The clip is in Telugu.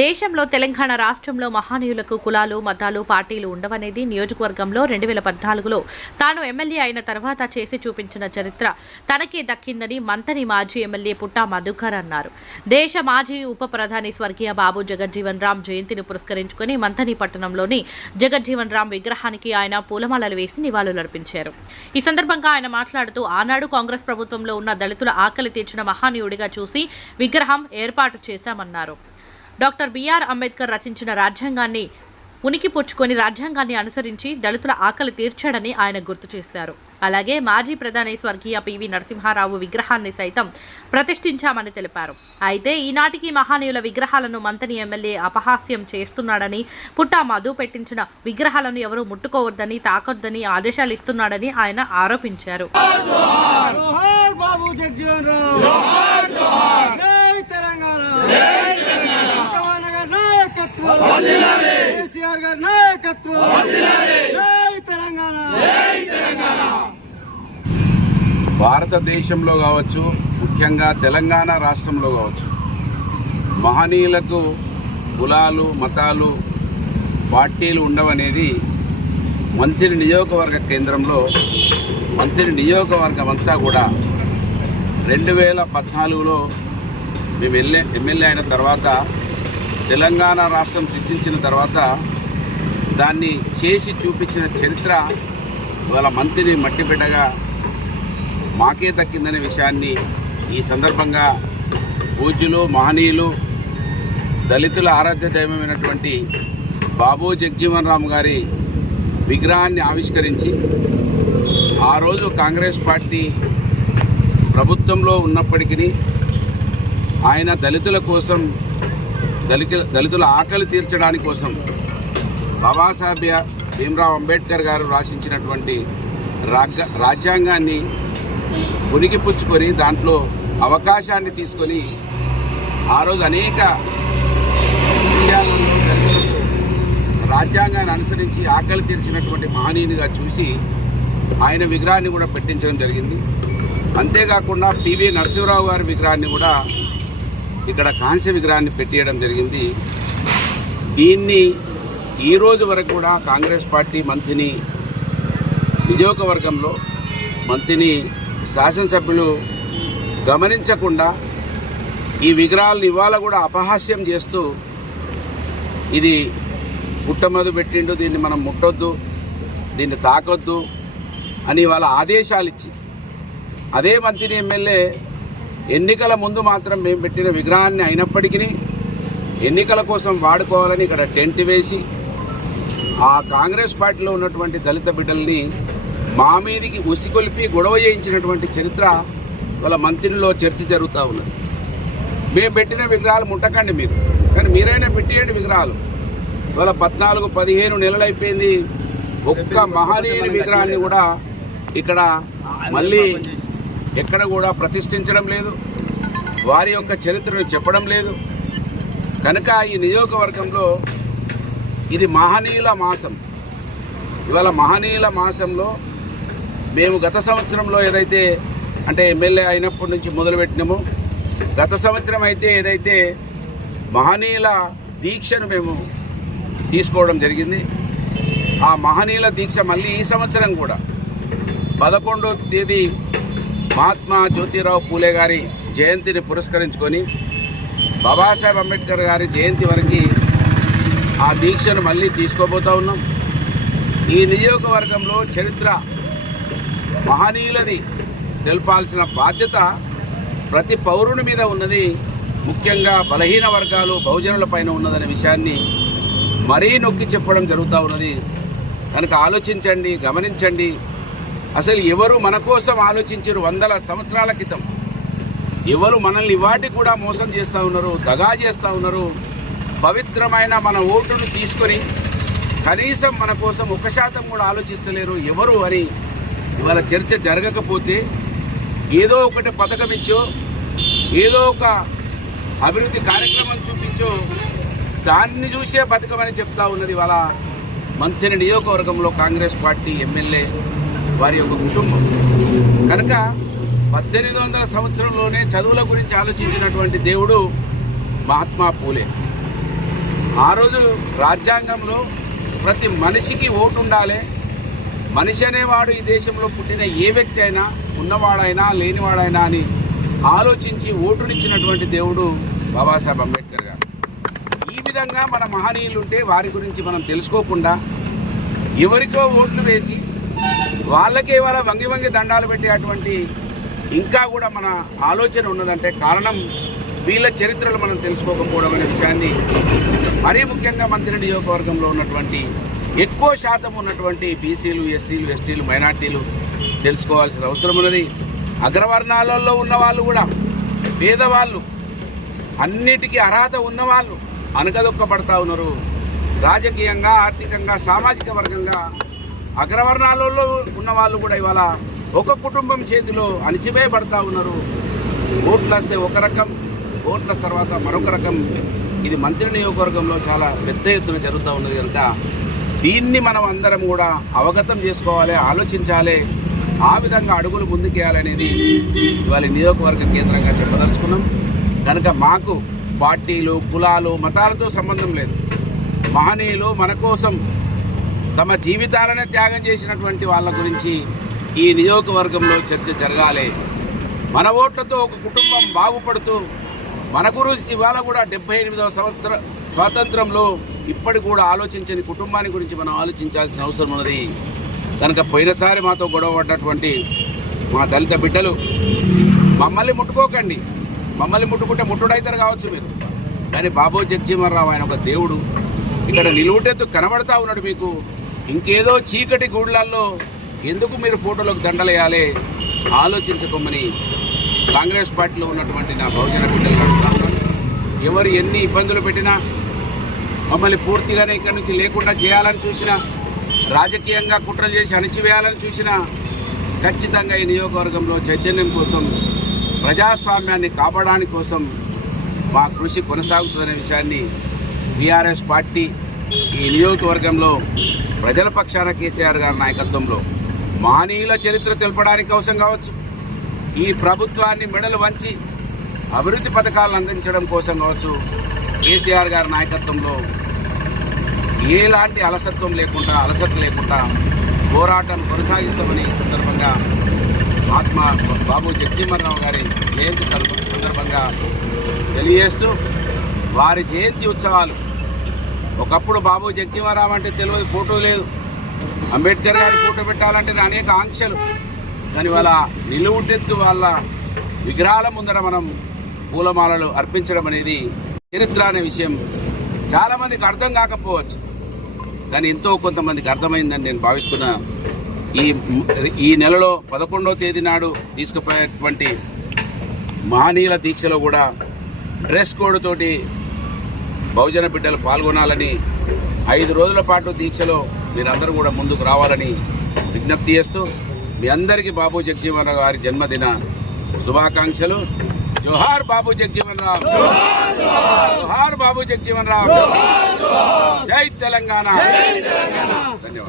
దేశంలో తెలంగాణ రాష్ట్రంలో మహానీయులకు కులాలు మతాలు పార్టీలు ఉండవనేది నియోజకవర్గంలో రెండు వేల పద్నాలుగులో తాను ఎమ్మెల్యే అయిన తర్వాత చేసి చూపించిన చరిత్ర. తనకే దక్కిందని మంతని మాజీ ఎమ్మెల్యే పుట్టా మధుకర్ అన్నారు. దేశ మాజీ ఉప ప్రధాని స్వర్గీయ బాబు జగజ్జీవన్ రామ్ జయంతిని పురస్కరించుకుని మంతని పట్టణంలోని జగజ్జీవన్ రామ్ విగ్రహానికి ఆయన పూలమాలలు వేసి నివాళులర్పించారు. ఈ సందర్భంగా ఆయన మాట్లాడుతూ ఆనాడు కాంగ్రెస్ ప్రభుత్వంలో ఉన్న దళితుల ఆకలి తీర్చిన మహానీయుడిగా చూసి విగ్రహం ఏర్పాటు చేశామన్నారు. డాక్టర్ బిఆర్ అంబేద్కర్ రచించిన రాజ్యాంగాన్ని ఉనికి పుచ్చుకొని రాజ్యాంగాన్ని అనుసరించి దళితుల ఆకలి తీర్చాడని ఆయన గుర్తు చేశారు. అలాగే మాజీ ప్రధాని స్వర్గీయ పివి నరసింహారావు విగ్రహాన్ని సైతం ప్రతిష్ఠించామని తెలిపారు. అయితే ఈనాటికి మహానీయుల విగ్రహాలను మంతని ఎమ్మెల్యే అపహాస్యం చేస్తున్నాడని పుట్టా మధు పెట్టించిన విగ్రహాలను ఎవరూ ముట్టుకోవద్దని తాకొద్దని ఆదేశాలు ఇస్తున్నాడని ఆయన ఆరోపించారు జోహార్ బాబు జగ్జీవన్ రామ్ జై తెలంగాణ పవన్ గారి నాయకత్వం కేసీఆర్ గారి నాయకత్వం జై తెలంగాణ భారతదేశంలో కావచ్చు ముఖ్యంగా తెలంగాణ రాష్ట్రంలో కావచ్చు మహనీయులకు కులాలు మతాలు పార్టీలు ఉండవనేది మంత్రి నియోజకవర్గ కేంద్రంలో మంత్రి నియోజకవర్గం అంతా కూడా రెండు వేల పద్నాలుగులో మేము ఎమ్మెల్యే ఎమ్మెల్యే అయిన తర్వాత తెలంగాణ రాష్ట్రం సిద్ధించిన తర్వాత దాన్ని చేసి చూపించిన చరిత్ర ఇవాళ మంత్రిని మట్టిబిడ్డగా మాకే దక్కిందనే విషయాన్ని ఈ సందర్భంగా పూజ్యులు మహనీయులు దళితుల ఆరాధ్య దైవమైనటువంటి బాబు జగ్జీవన్ రామ్ గారి విగ్రహాన్ని ఆవిష్కరించి ఆ రోజు కాంగ్రెస్ పార్టీ ప్రభుత్వంలో ఉన్నప్పటికీ ఆయన దళితుల కోసం దళిత దళితుల ఆకలి తీర్చడానికి కోసం బాబాసాహెబ్ భీమ్రావ్ అంబేద్కర్ గారు రాసించినటువంటి రాజ్య రాజ్యాంగాన్ని పుచ్చుకొని దాంట్లో అవకాశాన్ని తీసుకొని ఆ రోజు అనేక విషయాలలో రాజ్యాంగాన్ని అనుసరించి ఆకలి తీర్చినటువంటి మహనీయునిగా చూసి ఆయన విగ్రహాన్ని కూడా పెట్టించడం జరిగింది. అంతేకాకుండా పివి నరసింహరావు గారి విగ్రహాన్ని కూడా ఇక్కడ కాంస్య విగ్రహాన్ని పెట్టేయడం జరిగింది. దీన్ని ఈ రోజు వరకు కూడా కాంగ్రెస్ పార్టీ మంత్రిని నియోజకవర్గంలో మంత్రిని శాసనసభ్యులు గమనించకుండా ఈ విగ్రహాలను ఇవాళ కూడా అపహాస్యం చేస్తూ ఇది పుట్టమదు పెట్టిండు దీన్ని మనం ముట్టొద్దు దీన్ని తాకొద్దు అని వాళ్ళ ఆదేశాలు ఇచ్చి అదే మంత్రిని ఎమ్మెల్యే ఎన్నికల ముందు మాత్రం మేము పెట్టిన విగ్రహాన్ని అయినప్పటికీ ఎన్నికల కోసం వాడుకోవాలని ఇక్కడ టెంట్ వేసి ఆ కాంగ్రెస్ పార్టీలో ఉన్నటువంటి దళిత బిడ్డల్ని మా మీదికి ఉసికొలిపి గొడవ చేయించినటువంటి చరిత్ర వాళ్ళ మంత్రిలో చర్చ జరుగుతూ ఉన్నది. మేము పెట్టిన విగ్రహాలు ముట్టకండి మీరు. కానీ మీరైనా పెట్టేయండి విగ్రహాలు. ఇవాళ పద్నాలుగు పదిహేను నెలలైపోయింది. ఒక్క మహనీయుని విగ్రహాన్ని కూడా ఇక్కడ మళ్ళీ ఎక్కడ కూడా ప్రతిష్ఠించడం లేదు. వారి యొక్క చరిత్రను చెప్పడం లేదు. కనుక ఈ నియోజకవర్గంలో ఇది మహనీయుల మాసం. ఇవాళ మహనీయుల మాసంలో మేము గత సంవత్సరంలో ఏదైతే అంటే ఎమ్మెల్యే అయినప్పటి నుంచి మొదలుపెట్టినాము గత సంవత్సరం అయితే ఏదైతే మహనీయుల దీక్షను మేము తీసుకోవడం జరిగింది. ఆ మహనీయుల దీక్ష మళ్ళీ ఈ సంవత్సరం కూడా. పదకొండో తేదీ మహాత్మా జ్యోతిరావు పూలే గారి జయంతిని పురస్కరించుకొని బాబాసాహెబ్ అంబేద్కర్ గారి జయంతి వరకు ఆ దీక్షను మళ్ళీ తీసుకోబోతా ఉన్నాం. ఈ నియోజకవర్గంలో చరిత్ర మహనీయులది తెలపాల్సిన బాధ్యత ప్రతి పౌరుని మీద ఉన్నది. ముఖ్యంగా బలహీన వర్గాలు బహుజనుల పైన ఉన్నదనే విషయాన్ని మరీ నొక్కి చెప్పడం జరుగుతూ ఉన్నది. కనుక ఆలోచించండి గమనించండి. అసలు ఎవరు మన కోసం ఆలోచించారు వందల సంవత్సరాల క్రితం? ఎవరు మనల్ని వాటి కూడా మోసం చేస్తూ ఉన్నారు దగా చేస్తూ ఉన్నారు? పవిత్రమైన మన ఓటును తీసుకొని కనీసం మన కోసం ఒక శాతం కూడా ఆలోచిస్తలేరు ఎవరు అని ఇవాళ చర్చ జరగకపోతే ఏదో ఒకటి పథకం ఇచ్చో ఏదో ఒక అభివృద్ధి కార్యక్రమం చూపించో దాన్ని చూసే బతకమని చెప్తా ఉన్నది ఇవాళ మంత్రి నియోజకవర్గంలో కాంగ్రెస్ పార్టీ ఎమ్మెల్యే వారి యొక్క కుటుంబం. కనుక పద్దెనిమిది వందల సంవత్సరంలోనే చదువుల గురించి ఆలోచించినటువంటి దేవుడు మహాత్మా పూలే. ఆ రోజు రాజ్యాంగంలో ప్రతి మనిషికి ఓటు ఉండాలి. మనిషి అనేవాడు ఈ దేశంలో పుట్టిన ఏ వ్యక్తి అయినా ఉన్నవాడైనా లేనివాడైనా అని ఆలోచించి ఓటునిచ్చినటువంటి దేవుడు బాబాసాహెబ్ అంబేద్కర్ గారు. ఈ విధంగా మన మహనీయులు ఉంటే వారి గురించి మనం తెలుసుకోకుండా ఎవరికో ఓట్లు వేసి వాళ్ళకే వాళ్ళ వంగి వంగి దండాలు పెట్టేటువంటి ఇంకా కూడా మన ఆలోచన ఉన్నదంటే కారణం వీళ్ళ చరిత్రలు మనం తెలుసుకోకపోవడం అనే విషయాన్ని మరీ ముఖ్యంగా మంత్రి నియోజకవర్గంలో ఉన్నటువంటి ఎక్కువ శాతం ఉన్నటువంటి బీసీలు ఎస్సీలు ఎస్టీలు మైనార్టీలు తెలుసుకోవాల్సిన అవసరం ఉన్నది. అగ్రవర్ణాలలో ఉన్న వాళ్ళు కూడా పేదవాళ్ళు అన్నిటికీ అర్హత ఉన్నవాళ్ళు అనగదొక్కబడతా ఉన్నారు. రాజకీయంగా ఆర్థికంగా సామాజిక వర్గంగా అగ్రవర్ణాలలో ఉన్న వాళ్ళు కూడా ఇవాళ ఒక కుటుంబం చేతిలో అణిచివేయబడతా ఉన్నారు. ఓట్లు వస్తే ఒక రకం ఓట్ల తర్వాత మరొక రకం ఇది మంత్రి నియోజకవర్గంలో చాలా పెద్ద ఎత్తున జరుగుతూ ఉన్నది కనుక దీన్ని మనం అందరం కూడా అవగతం చేసుకోవాలి ఆలోచించాలి ఆ విధంగా అడుగులు ముందుకేయాలనేది ఇవాళ నియోజకవర్గ కేంద్రంగా చెప్పదలుచుకున్నాం. కనుక మాకు పార్టీలు కులాలు మతాలతో సంబంధం లేదు. మహనీయులు మన కోసం తమ జీవితాలనే త్యాగం చేసినటువంటి వాళ్ళ గురించి ఈ నియోజకవర్గంలో చర్చ జరగాలి. మన ఓట్లతో ఒక కుటుంబం బాగుపడుతూ మన గురించి ఇవాళ కూడా డెబ్బై ఎనిమిదవ సంవత్సర స్వాతంత్రంలో ఇప్పటి కూడా ఆలోచించని కుటుంబాన్ని గురించి మనం ఆలోచించాల్సిన అవసరం ఉన్నది. కనుక పోయినసారి మాతో గొడవ పడ్డటువంటి మా దళిత బిడ్డలు మమ్మల్ని ముట్టుకోకండి. మమ్మల్ని ముట్టుకుంటే ముట్టుడైతారు కావచ్చు మీరు. కానీ బాబు జగజీవనరావు ఆయన ఒక దేవుడు. ఇక్కడ నిలువుటెత్తు కనబడతా ఉన్నాడు మీకు. ఇంకేదో చీకటి గూళ్ళల్లో ఎందుకు మీరు ఫోటోలకు దండలేయాలి? ఆలోచించకమ్మని కాంగ్రెస్ పార్టీలో ఉన్నటువంటి నా బహుజన బిడ్డలు అడుగుతున్నాను ఎవరు ఎన్ని ఇబ్బందులు పెట్టినా మమ్మల్ని పూర్తిగానే ఇక్కడి నుంచి లేకుండా చేయాలని చూసినా రాజకీయంగా కుట్రలు చేసి అణిచివేయాలని చూసినా ఖచ్చితంగా ఈ నియోజకవర్గంలో చైతన్యం కోసం ప్రజాస్వామ్యాన్ని కాపాడడానికి కోసం మా కృషి కొనసాగుతుందనే విషయాన్ని బీఆర్ఎస్ పార్టీ ఈ నియోజకవర్గంలో ప్రజల పక్షాన కేసీఆర్ గారి నాయకత్వంలో మానీయుల చరిత్ర తెలపడానికి అవసరం కావచ్చు. ఈ ప్రభుత్వాన్ని మెడలు వంచి అభివృద్ధి పథకాలను అందించడం కోసం కావచ్చు కేసీఆర్ గారి నాయకత్వంలో ఎలాంటి అలసత్వం లేకుండా అలసత లేకుండా పోరాటం కొనసాగిస్తామని సందర్భంగా ఆత్మ బాబు జగజీవనరావు గారి జయంతి సందర్భంగా తెలియజేస్తూ వారి జయంతి ఉత్సవాలు. ఒకప్పుడు బాబు జగజీవనరావు అంటే తెలియదు ఫోటో లేదు. అంబేద్కర్ గారి ఫోటో పెట్టాలంటే అనేక ఆంక్షలు. కానీ వాళ్ళ నిలువుటెత్తు వాళ్ళ విగ్రహాల ముందర మనం పూలమాలలు అర్పించడం అనేది చరిత్ర అనే విషయం చాలామందికి అర్థం కాకపోవచ్చు. కానీ ఎంతో కొంతమందికి అర్థమైందని నేను భావిస్తున్నా. ఈ ఈ నెలలో పదకొండవ తేదీ నాడు తీసుకుపోయేటువంటి మహనీయుల దీక్షలో కూడా డ్రెస్ కోడ్ తోటి బహుజన బిడ్డలు పాల్గొనాలని ఐదు రోజుల పాటు దీక్షలో మీరందరూ కూడా ముందుకు రావాలని విజ్ఞప్తి చేస్తూ మీ అందరికీ బాబు జగజీవన్ రావు గారి జన్మదిన శుభాకాంక్షలు. జోహార్ బాబు జగజీవన్ రావు. జోహార్ బాబు జగజీవన్ రావు. జై తెలంగాణ. ధన్యవాదాలు.